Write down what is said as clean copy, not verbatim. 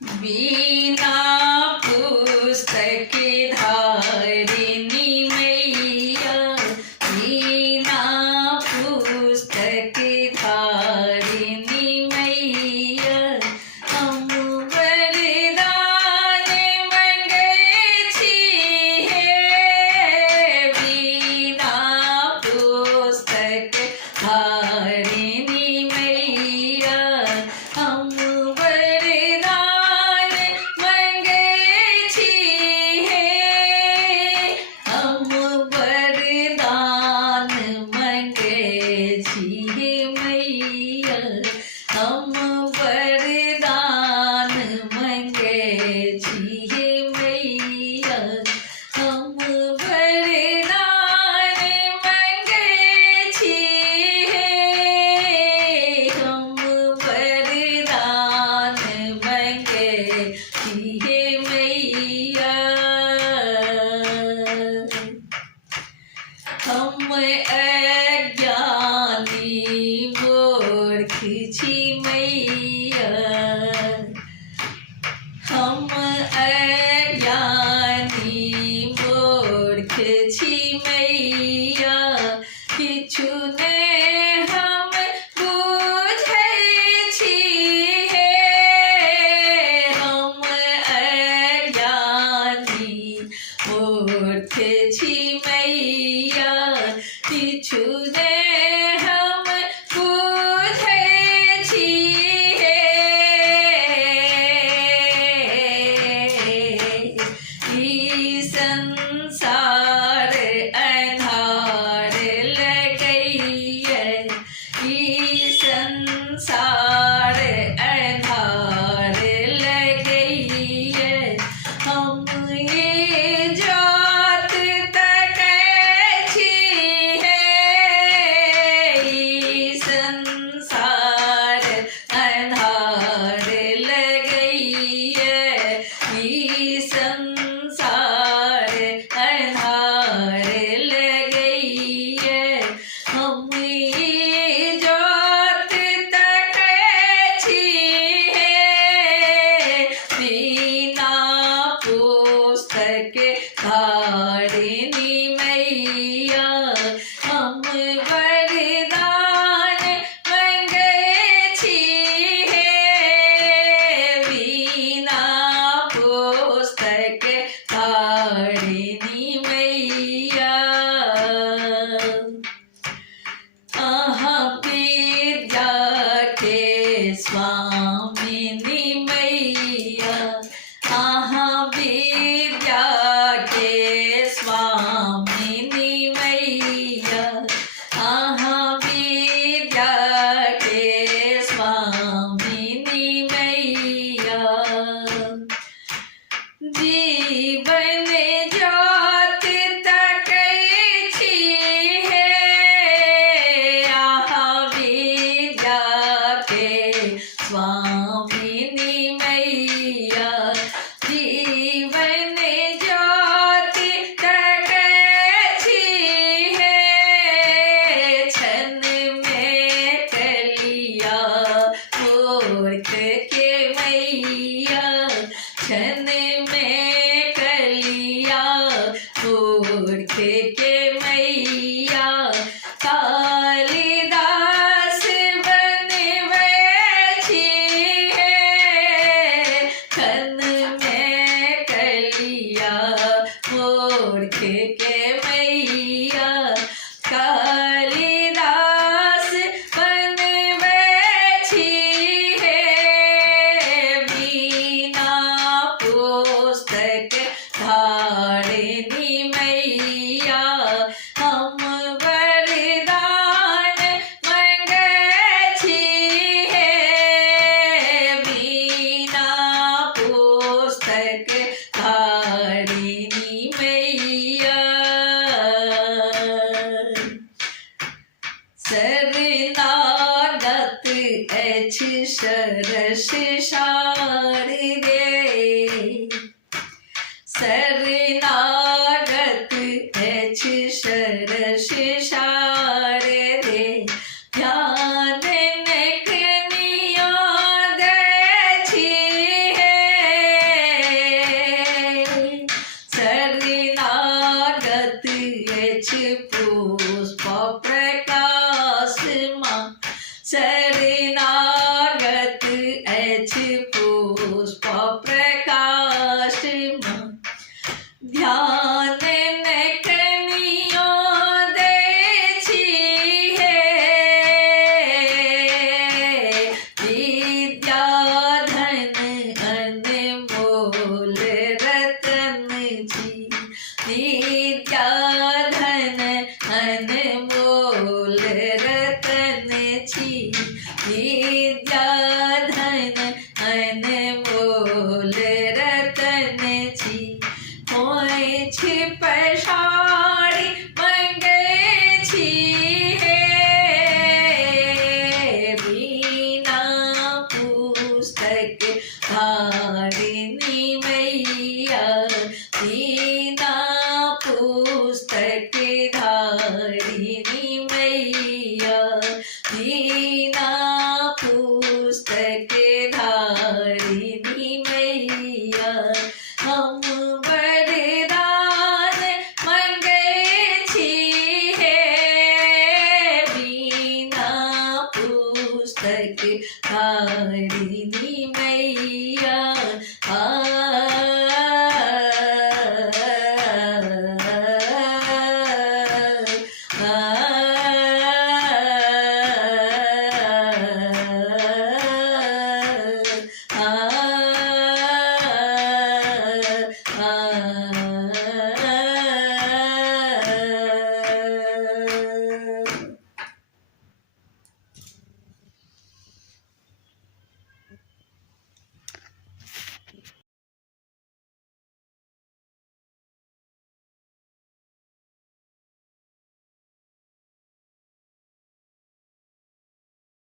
बिना पुस्तक धारिणी मैया, बिना पुस्तक धारिणी मैया, हम वरदान मंगै छी हे। बिना पुस्तक धारिणी मैया, हम वरदान मंगै छी हे। हम वरदान मंगै छी हे मैया, हम वरदान मंगै छी हे मैया, हम वरदान मंगै छी हे। हम वरदान मंगै छी हे मैया। हम अज्ञानी मूर्ख छी मैया, हम अज्ञानी मूर्ख छी मैया, किछु नहि हम बुझै छी हे। हम अज्ञानी मूर्ख छी मैया, किछु नहि हम बुझै छी हे। ई संसार अन्हार लगैए, ई संसार अन्हार लगैए, हम ये जात तकै छी हे। ई संसार अन्हार लगैए, ई संसार अन्हार लगैए, हम ये जात तकै छी हे। बिना पुस्तक धारिणी मैया, हम वरदान मंगै छी हे। बिना पुस्तक धारिणी मैया, अहाँ विद्या के स्वामिनी मैया, अहाँ विद्या के स्वामिनी मैया, अहाँ विद्या के स्वामिनी मैया। जीवन जात तकै छी हे, अहाँ विद्या के स्वामिनी मैया, जीवन जात तकै छी हे। क्षण में कलिया मूर्ख के मैया, क्षण में कलिया मूर्ख के मैया, कालिदास बनबै छी हे। क्षण में कलिया मूर्ख के मैया, कालिदास बनबै छी हे। बिना पुस्तक धारिणी मैया, हम वरदान मंगै छी हे। बिना पुस्तक धारिणी मैया, शरणागत अछि सरस शारदे, शरणागत अछि सरस शारदे, ध्यान પ્રકાશમાં ધ્યાન ને કણીઓ દે છે વિદ્યા ધન અનમોલ રતન જી વિદ્યા ધન અનમોલ રતન છી વિદ્યા ધન અનમોલ રતન છી કોઈ છે પછાડી મંગે છી હે વિના પુસ્તક ધારિણી